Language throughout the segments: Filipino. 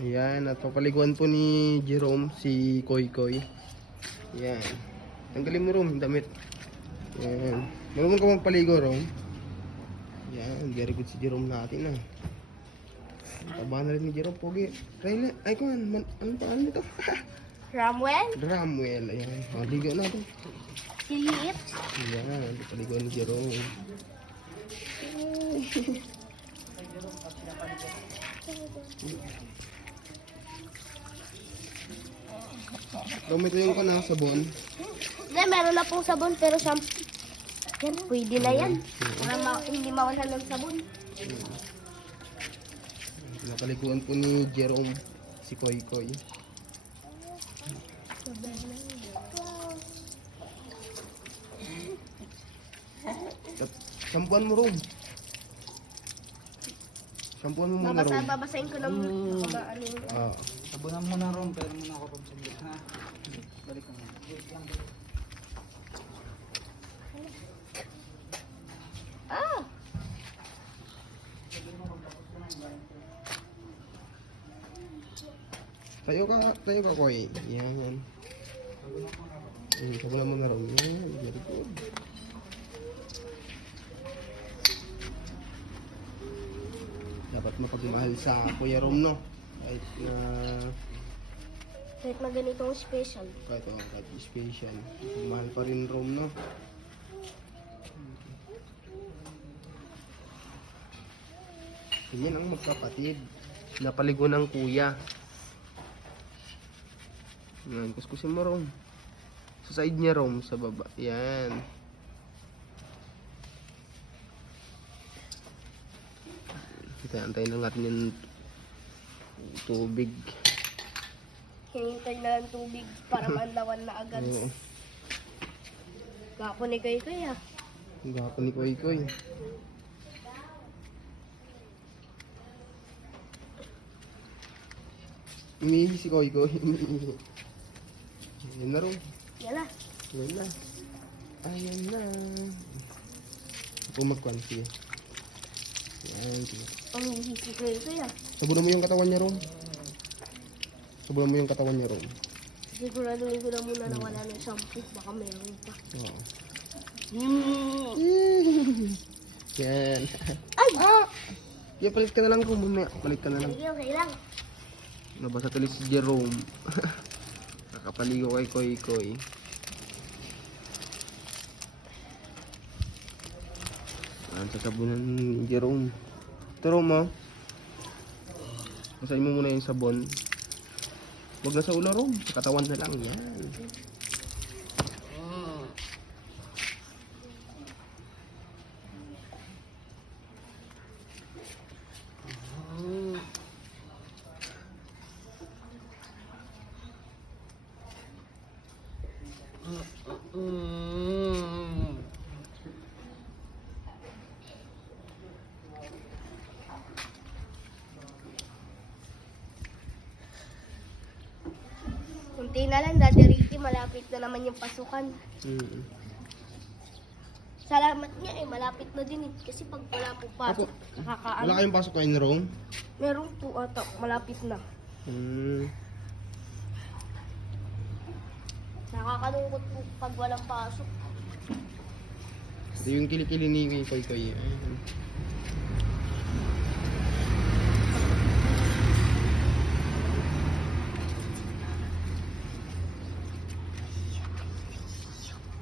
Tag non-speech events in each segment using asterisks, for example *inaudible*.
Ayan, at papaliguan po ni Jerome si Koy Koy. Ayan. Tanggalin mo Rom, yung damit. Ayan. Marunong ka magpaligo, Rom. Ayan, very good si Jerome natin ah. Taba na rin ni Jerome, pogi. Try na, ay kung man, anong pangalan nito? *laughs* Ramwell? Ramwell, ayan. O, ligo natin. Si Liit? Ayan, papaliguan ni Jerome. Rom, *laughs* ito yung kanang sabon. Hindi, meron na pong sabon pero shampoo. Yan, pwede na yan. Para ma- hindi mawalan ng sabon. Napaliguan po ni Jerome si Koy Koy. Sampuan mo rin. Sampuan mo muna Babasa, rin. babasahin ko ng mga ano yung... Ah, Sabunan mo na ron, pero muna ako pagsabot ha. Balik ko na. Ah! tayo ka, tayo ka Koy. Yan, yan. Yan, sabunan mo na rin. Yan, very good. Dapat mapagmahal sa Kuya Rom, no? Kahit na Kahit na ganitong special. kahit oh, kahit special. Mahal pa rin Rom, no? Yan ang magkapatid. Napaligo ng kuya. Yan, kuskusin mo Rom. Sa side niya Rom, sa baba. Yan. Kita antayin lang natin yung tubig. Hinintay na ng tubig para *laughs* manlawan na agad. Oo. Gapo ni Kay Kay ah. Ang gwapo ni Koy Koy. Umiihi si Koy Koy. Umiihi. Yan na rin. Yala. Yan na. Ayan na. Pumakwan sige. Yan. Ang hihi si Kay Kay ah. Sabunan mo yung katawan niya ron. Sabunan mo yung katawan niya ron. Siguraduhin ko na muna na wala ng shampoo. Baka meron pa. Oo. Mm. Yan. Ay! *laughs* ah! Yan, palit ka na lang kung mamaya. Palit ka na lang. Sige, okay lang. Nabasa tuloy si Jerome. *laughs* Nakapaligo kay Koy Koy. Ayan, sasabunan ni Jerome. Jerome, oh. Basahin mo muna yung sabon. Huwag na sa ulo, Rom. Sa katawan na lang. Yan. Kunti na lang, Daddy Ricky, malapit na naman yung pasukan. Mm. Salamat niya eh, malapit na din eh. Kasi pag wala po pasok, Wala nakakaano. kayong pasok kayo ni Rome? Meron po ata, malapit na. Mm. Nakakalungkot po pag walang pasok. Ito yung kilikili ni Koy Koy. Ayan.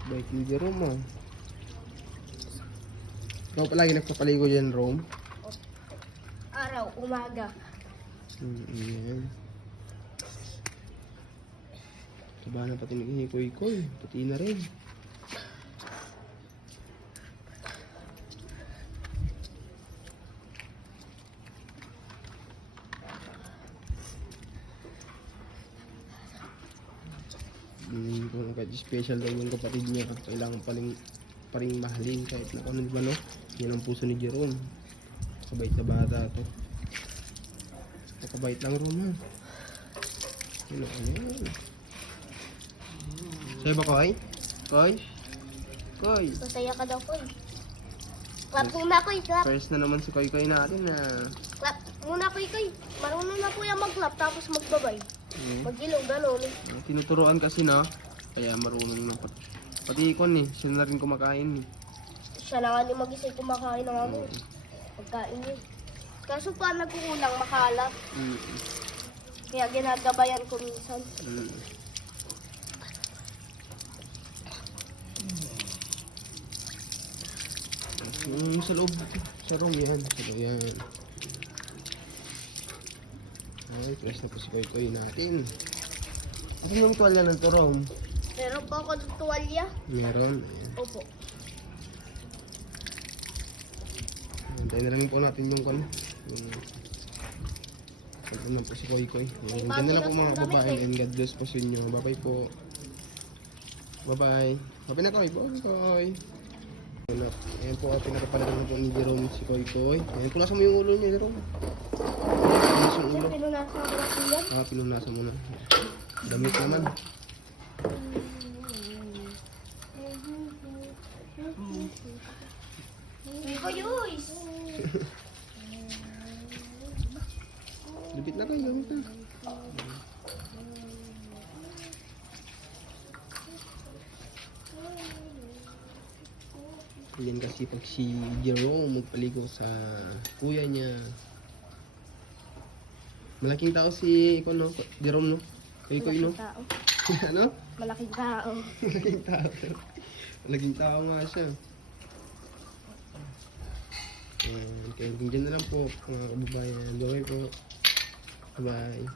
Bait ni Jerome ah. Ikaw palagi nagpapaligo dyan, Rome? Araw, umaga. Mm, yan. Taba na pati ni Koy Koy. Pati na rin. Hmm, kung kahit special daw yung kapatid niya, kailangan paling paring mahalin kahit na ano di ba no? Yan ang puso ni Jerome. Kabait na bata to. Nakabait lang Roma. Ano, ano? Sa'yo ba, Koy? Koy? Koy? Masaya ka daw eh. Clap muna ko eh, clap. First na naman si Koy Koy natin na Clap muna ko eh, Marunong na po yan mag-clap tapos magbabay. Mm. Mag-ilaw, gano'n. Ah, Tinuturoan kasi na, kaya marunong na pati. Pati ikon eh, siya na rin kumakain eh. Siya na nga ni mag-isay kumakain ng ano. Pagkain yun. Kaso pa nagkukulang makalat. Mm. Kaya ginagabayan ko minsan. Mm. Yung sa loob, sa room yan. Sa loob yan. Ay, press na po si Koy Koy natin. Ano yung tuwalya ng to, Rom? Meron pa ako ng tuwalya. Meron. Ayan. Opo. Antayin na lang po natin yung kon. Yung... Na po si Koy Koy. Ayan. Ganda na po mga babae eh. and God bless po sa inyo. Bye-bye po. Bye-bye. Bye na Koy. Bye Koy. Ayan Ayan po, pinakapalagan na po ni Jerome si Koy Koy. Ayan, punasan mo yung ulo niya, Jerome. Yung ulo. Ko yan. Ah, pinunasan mo na. Damit naman. Lupit na kayo, gamit na. Yan kasi pag si Jerome magpaligo sa kuya niya. Malaking tao si ikaw no? Jerome no? Kuy Kuy no? Tao. *laughs* ano? Malaking tao. *laughs* Malaking tao. Malaking tao nga siya. Ayan, kaya hanggang dyan na lang po mga kababayan. Bye po. Bye.